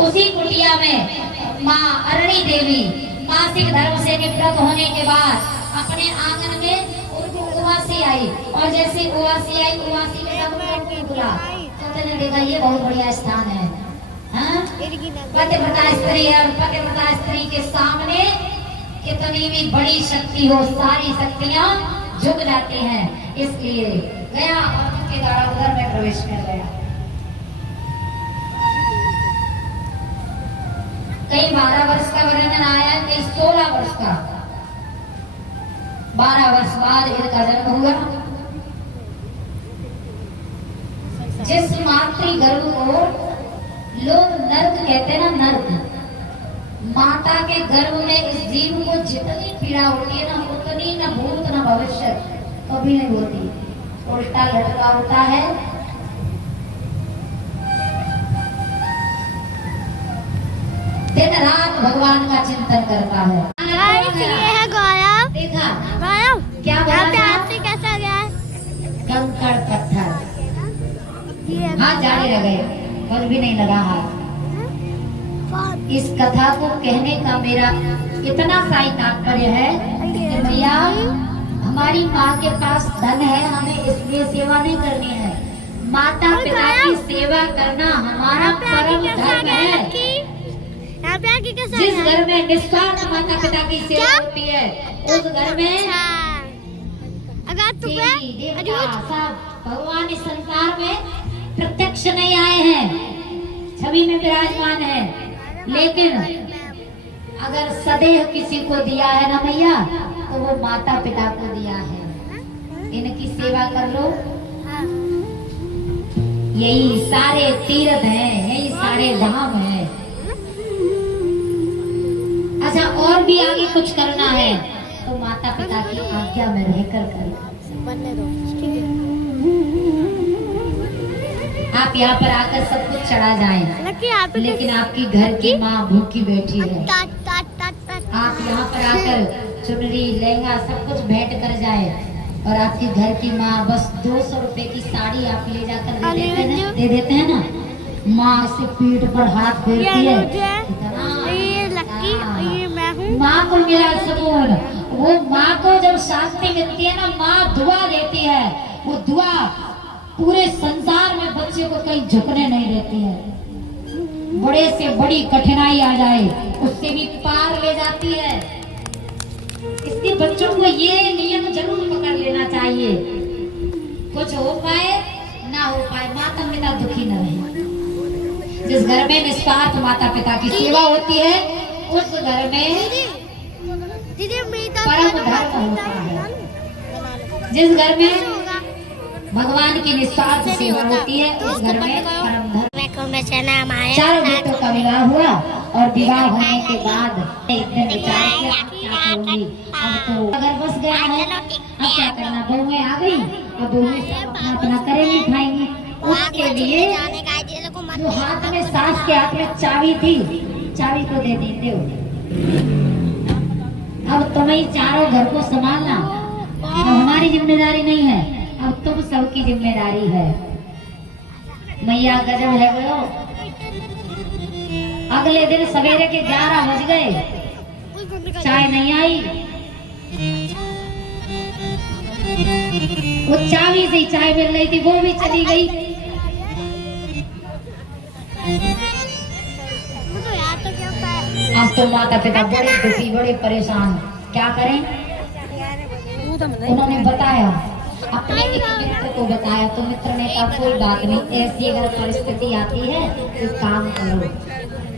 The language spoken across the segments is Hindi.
उसी कुटिया में माँ अरणी देवी मासिक धर्म से निवृत्त होने के बाद अपने आंगन में उवासी आई, और जैसे उवासी आई, उवासी के सब लोग को बुला, तो ने देखा ये बहुत बढ़िया स्थान है। हाँ? पतिव्रता स्त्री है, और पतिव्रता स्त्री के सामने कितनी भी बड़ी शक्ति हो, सारी शक्तियाँ झुक जाती हैं। इसलिए गया और उनके द्वारा उधर में प्रवेश कर गया। कई 12 वर्ष का वर्णन आया, कई 16 वर्ष का। 12 वर्ष बाद इनका जन्म हुआ। जिस मातृ गर्भ को लोग नर्क कहते हैं ना, नर्क, माता के गर्भ में इस जीव को जितनी पीड़ा होती है ना, उतनी न भूत न भविष्य कभी नहीं होती। उल्टा लटका होता है। दिन रात भगवान का चिंतन करता है। ये है गौरव। देखा गौरव क्या बोला था? कैसा गया? कंकड़ पत्थर। हाथ जाने लगे, कुछ भी नहीं लगा हाथ। इस कथा को कहने का मेरा इतना सा ही तात्पर्य है कि भैया हमारी माँ के पास धन है, हमें इसलिए सेवा नहीं करनी है। माता पिता की सेवा करना हमारा परम धर्म है। जिस घर में निस्वार्थ माता पिता की सेवा होती है, उस घर में देवी देवता सब भगवान इस संसार में प्रत्यक्ष नहीं आए हैं, छवि में विराजमान है। लेकिन अगर सदैव किसी को दिया है ना भैया, तो वो माता पिता को दिया है। इनकी सेवा कर लो। यही सारे तीर्थ हैं, यही सारे धाम हैं। अच्छा, और भी आगे कुछ करना है तो माता पिता की आज्ञा में रहकर करें। आप यहाँ पर आकर सब कुछ चढ़ा जाएं, लेकिन आपकी घर की माँ भूखी बैठी है। आप यहाँ पर आकर चुनरी लहंगा सब कुछ भेंट कर जाए, और आपकी घर की माँ बस 200 रुपए की साड़ी आप ले जाकर दे देते हैं ना, माँ से पीठ पर हाथ फेरती है। माँ को मिला सुकून। वो माँ को जब शांति मिलती है ना, माँ दुआ देती है। वो दुआ पूरे संसार में बच्चे को कहीं झुकने नहीं देती है। बड़े से बड़ी कठिनाई आ जाए, उससे भी पार ले जाती है। इसलिए बच्चों को ये नियम जरूर पकड़ लेना चाहिए। कुछ हो पाए ना हो पाए, माता पिता दुखी न रहे। जिस घर में निस्वार्थ माता पिता की सेवा होती है, उस घर में परम धर्म होता है। जिस घर में भगवान की निस्वार्थ सेवा होती है, उस घर में परम धर्म। चारों बेटों का विवाह हुआ, और विवाह होने के बाद एक दिन विचार किया क्या करूंगी। अब तो अगर बस गया है, अब क्या करना, बहुएं आ गई, अब बहुएं अपना अपना करेंगी, खाएंगी। उसके लिए जो हाथ में, सास के हाथ में चाबी थी, चाबी को दे देते हो। अब तुम्हें चारों घर को संभालना, अब हमारी जिम्मेदारी नहीं है, अब तुम सबकी जिम्मेदारी है। मैया गजब है वो। अगले दिन सवेरे के 11 बज गए, चाय नहीं आई। वो चाबी से चाय मिल रही थी, वो भी चली गई। अब तो माता पिता बड़े दुखी, बड़े परेशान, क्या करें। उन्होंने बताया, अपने एक मित्र को बताया, तो मित्र ने कहा कोई बात नहीं, ऐसी अगर परिस्थिति आती है तो काम करो।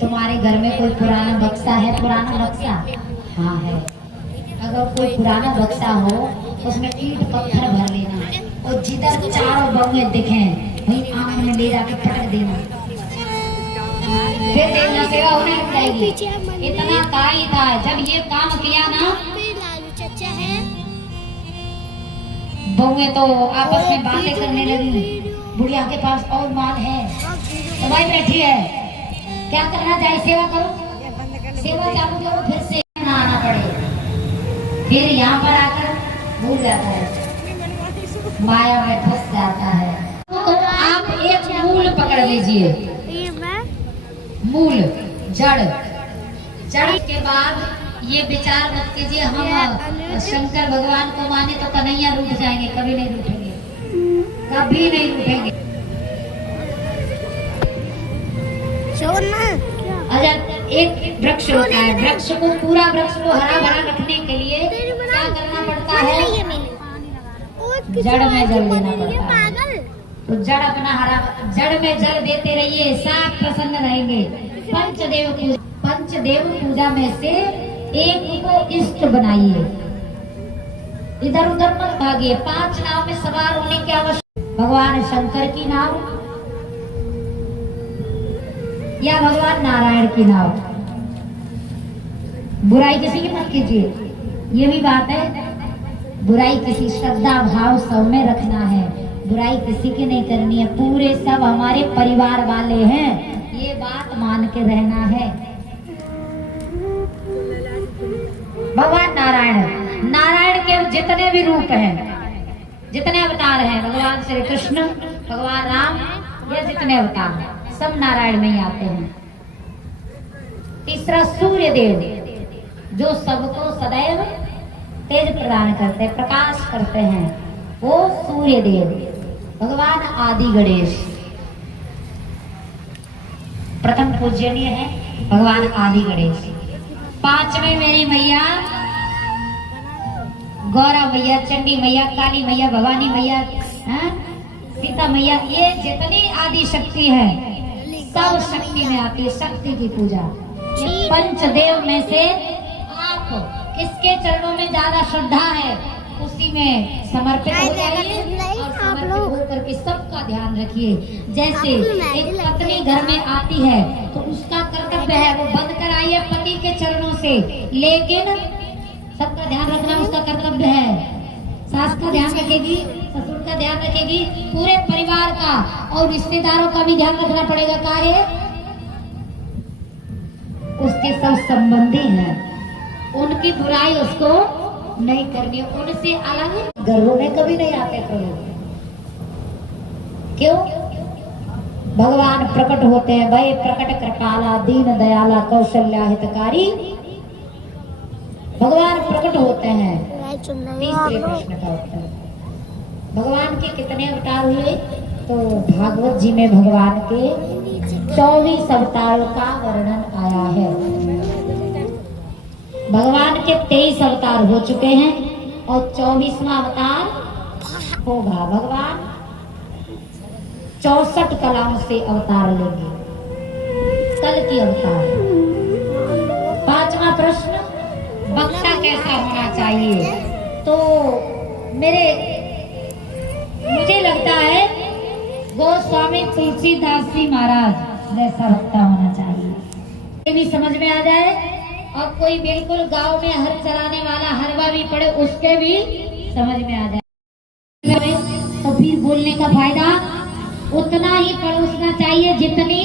तुम्हारे घर में कोई पुराना बक्सा है? पुराना बक्सा? हाँ है। अगर कोई पुराना बक्सा हो, उसमें ईंट पत्थर भर लेना, और जिधर चारों बउए दिखे वही आंगन में ले जाके पटक देना, फिर देखना सेवा होने लग जाएगी। इतना काई था। जब ये काम किया ना, बहुएं तो आपस में बातें करने लगी। बुढ़िया के पास और माल है, तो भाई बैठी है, क्या करना चाहिए? सेवा करो, सेवा चालू करो, फिर से ना आना पड़े। फिर यहाँ पर आकर भूल जाता है, माया में फंस जाता है। तो आप एक मूल पकड़ लीजिए, मूल जड़। जड़ के बाद ये विचार मत कीजिए हम शंकर भगवान को माने तो कन्हैया रूठ जाएंगे, कभी नहीं रूठेंगे, कभी नहीं रूठेंगे। अच्छा, एक वृक्ष होता है, वृक्ष को पूरा वृक्ष को हरा भरा रखने के लिए क्या करना पड़ता है? जड़ में जल देना पड़ता है। तो जड़ अपना हरा, जड़ में जल देते रहिए, साफ प्रसन्न रहेंगे। पंचदेव पूजा में से एक को इष्ट बनाइए, इधर उधर मत भागिए। 5 नाव में सवार होने की आवश्यकता। भगवान शंकर की नाव या भगवान नारायण की नाव। बुराई किसी की मत कीजिए, ये भी बात है। बुराई किसी, श्रद्धा भाव सब में रखना है, बुराई किसी की नहीं करनी है। पूरे सब हमारे परिवार वाले हैं, ये बात मान के रहना है। भगवान नारायण, नारायण के जितने भी रूप हैं, जितने अवतार हैं, भगवान श्री कृष्ण, भगवान राम, ये जितने अवतार हैं सब नारायण में ही आते हैं। तीसरा सूर्य देव, जो सबको सदैव तेज प्रदान करते हैं, प्रकाश करते हैं, वो सूर्य देव। भगवान आदि गणेश प्रथम पूजनीय है, भगवान आदि गणेश। 5वें मेरी मैया गौरा मैया, चंडी मैया, काली मैया, भवानी मैया, सीता मैया, ये जितनी आदि शक्ति है सब शक्ति में आती है, शक्ति की पूजा। पंचदेव में से आप किसके चरणों में ज्यादा श्रद्धा है उसी में समर्पित हो जाइए और समर्पित होकर के सबका ध्यान रखिए। जैसे एक पत्नी घर में आती है तो उसका कर्तव्य है वो बंद कराइए पति के चरणों से, लेकिन सबका ध्यान रखना उसका कर्तव्य है। सास का ध्यान रखेगी, ससुर का ध्यान रखेगी, पूरे परिवार का और रिश्तेदारों का भी ध्यान रखना पड़ेगा। काहे? उसके सब संबंधी हैं, उनकी बुराई उसको नहीं करनी, उनसे अलग घरों में कभी नहीं आते प्रभु। क्यों? भगवान प्रकट होते हैं, भय प्रकट कृपाला दीन दयाला कौशल्या हितकारी। भगवान प्रकट होते हैं। तीसरे प्रश्न का उत्तर, भगवान के कितने अवतार हुए? तो भागवत जी में भगवान के 24 अवतारों का वर्णन आया है। भगवान के 23 अवतार हो चुके हैं और 24वां अवतार होगा। भगवान 64 कलाओं से अवतार लेंगे, कल की अवतार। 5वां प्रश्न, वक्ता कैसा होना चाहिए? तो मुझे लगता है गोस्वामी तुलसीदास जी महाराज जैसा वक्ता होना चाहिए, ये भी समझ में आ जाए। और कोई बिल्कुल गांव में हर चलाने वाला हरवा भी पड़े उसके भी समझ में आ जाए, तो फिर बोलने का फायदा उतना ही परोसना चाहिए जितनी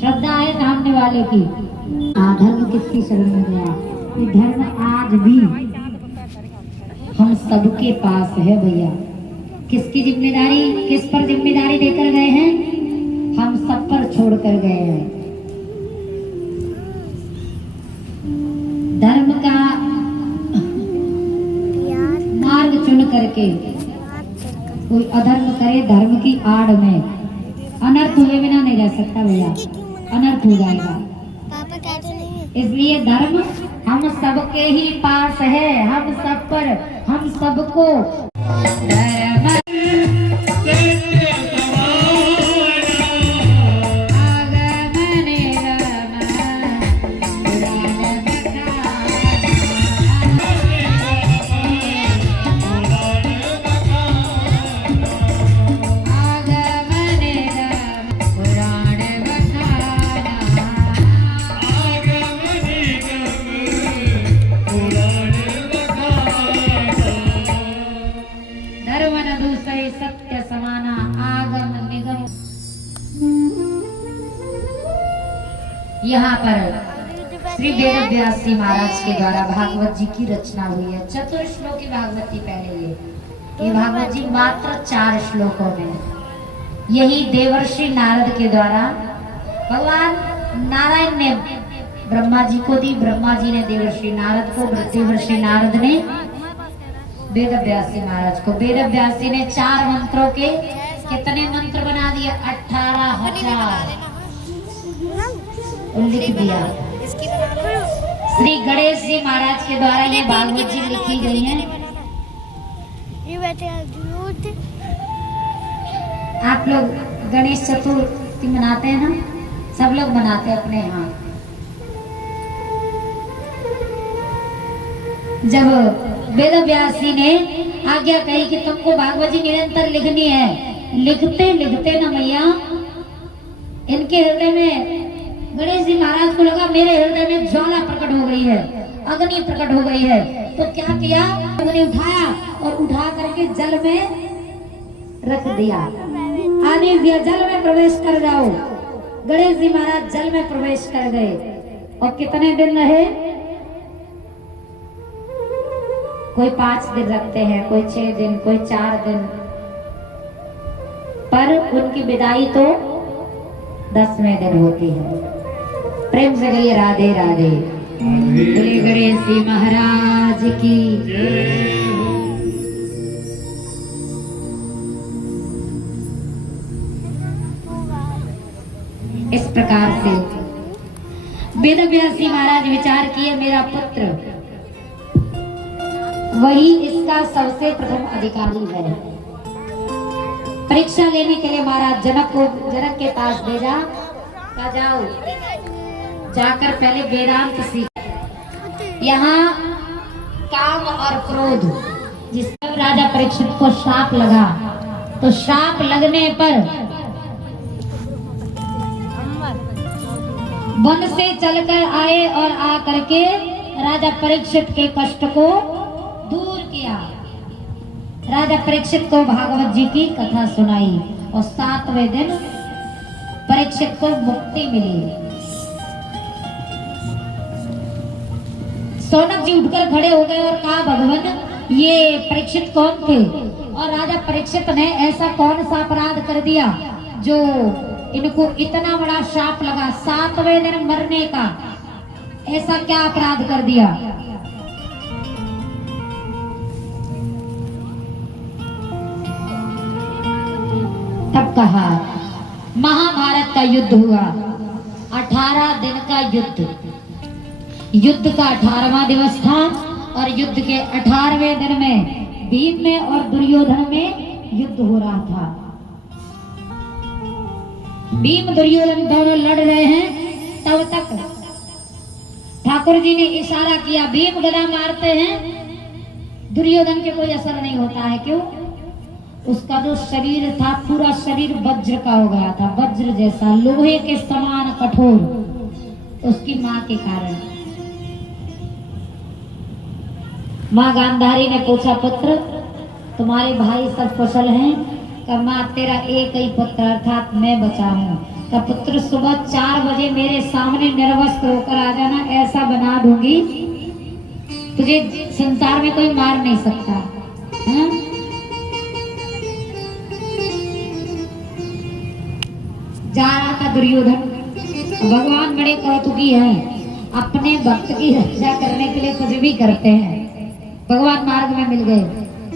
श्रद्धा है सामने वाले की। धर्म किसकी शरण में गया? ये धर्म आज भी हम सबके पास है भैया। किसकी जिम्मेदारी, किस पर जिम्मेदारी देकर गए हैं? हम सब पर छोड़ कर गए हैं। धर्म का मार्ग चुन करके कोई अधर्म करे, धर्म की आड़ में अनर्थ हुए बिना नहीं रह सकता भैया, अनर्थ हो जाएगा। इसलिए धर्म हम सबके ही पास है, हम सब पर, हम सबको धर्म सत्य समाना आगम निगम। यहाँ पर श्री वेद व्यास जी महाराज के द्वारा भागवत जी की रचना हुई है। चतुर्श्लोकी भागवती पहले ये भागवत जी मात्र 4 श्लोकों में। यही देवर्षि नारद के द्वारा भगवान नारायण ने ब्रह्मा जी को दी, ब्रह्मा जी ने देवर्षि नारद को, देवर्षि नारद ने वेद व्यासी महाराज को। वेद व्यासी ने 4 मंत्रों के कितने मंत्र बना दिए? 18,000 लिख दिया। श्री गणेश जी महाराज के द्वारा ये भागवत जी लिखी गई है। आप लोग गणेश चतुर्थी मनाते हैं ना? सब लोग मनाते हैं अपने यहाँ। जब वेद व्यासी ने आज्ञा कही कि तुमको भागवत जी निरंतर लिखनी है, लिखते लिखते ना मैया इनके हृदय में, गणेश जी महाराज को लगा मेरे हृदय में ज्वाला प्रकट हो गई है, अग्नि प्रकट हो गई है। तो क्या किया? अग्नि उठाया और उठा करके जल में रख दिया, आने दिया, जल में प्रवेश कर जाओ। गणेश जी महाराज जल में प्रवेश कर गए और कितने दिन रहे? कोई 5 दिन रखते हैं, कोई 6 दिन, कोई 4 दिन, पर उनकी विदाई तो 10वें दिन होती है। प्रेम से कहिए राधे राधे। बोले गणेश जी महाराज की। इस प्रकार से वेद व्यासी महाराज विचार किए, मेरा पुत्र वही इसका सबसे प्रथम अधिकारी है। परीक्षा लेने के लिए महाराज जनक के पास भेजा। कहा जाओ जाकर पहले वेदांत सीख। यहाँ काम और क्रोध, जिससे राजा परीक्षित को श्राप लगा, तो श्राप लगने पर वन से चलकर आए और आ करके राजा परीक्षित के कष्ट को दूर किया। राजा परीक्षित को भागवत जी की कथा सुनाई और 7वें दिन परीक्षित को मुक्ति मिली। सौनक जी उठकर खड़े हो गए और कहा, भगवान ये परीक्षित कौन थे? और राजा परीक्षित ने ऐसा कौन सा अपराध कर दिया जो इनको इतना बड़ा श्राप लगा, 7वें दिन मरने का? ऐसा क्या अपराध कर दिया? तब कहा, महाभारत का युद्ध हुआ, 18 दिन का युद्ध। युद्ध का 18वां दिवस था और युद्ध के 18वें दिन में भीम में और दुर्योधन में युद्ध हो रहा था। भीम दुर्योधन दोनों लड़ रहे हैं। तब तक ठाकुर जी ने इशारा किया, भीम गदा मारते हैं, दुर्योधन के कोई असर नहीं होता है। क्यों? उसका जो शरीर था पूरा शरीर वज्र का हो गया था, वज्र जैसा, लोहे के समान कठोर, उसकी मां के कारण। मां गांधारी ने पूछा, पुत्र तुम्हारे भाई सब कुशल हैं? का मां तेरा एक ही पुत्र अर्थात मैं बचा हूँ। का पुत्र सुबह 4 बजे मेरे सामने निर्वस्त्र होकर आ जाना, ऐसा बना दूंगी तुझे संसार में कोई मार नहीं सकता। हा? जा रहा था दुर्योधन। भगवान बड़े कौतुकी हैं, अपने भक्त की रक्षा करने के लिए कुछ भी करते हैं। भगवान मार्ग में मिल गए।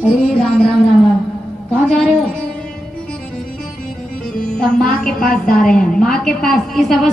अरे राम राम राम राम, कहाँ जा रहे हो? तब माँ के पास जा रहे हैं। माँ के पास इस अवस्था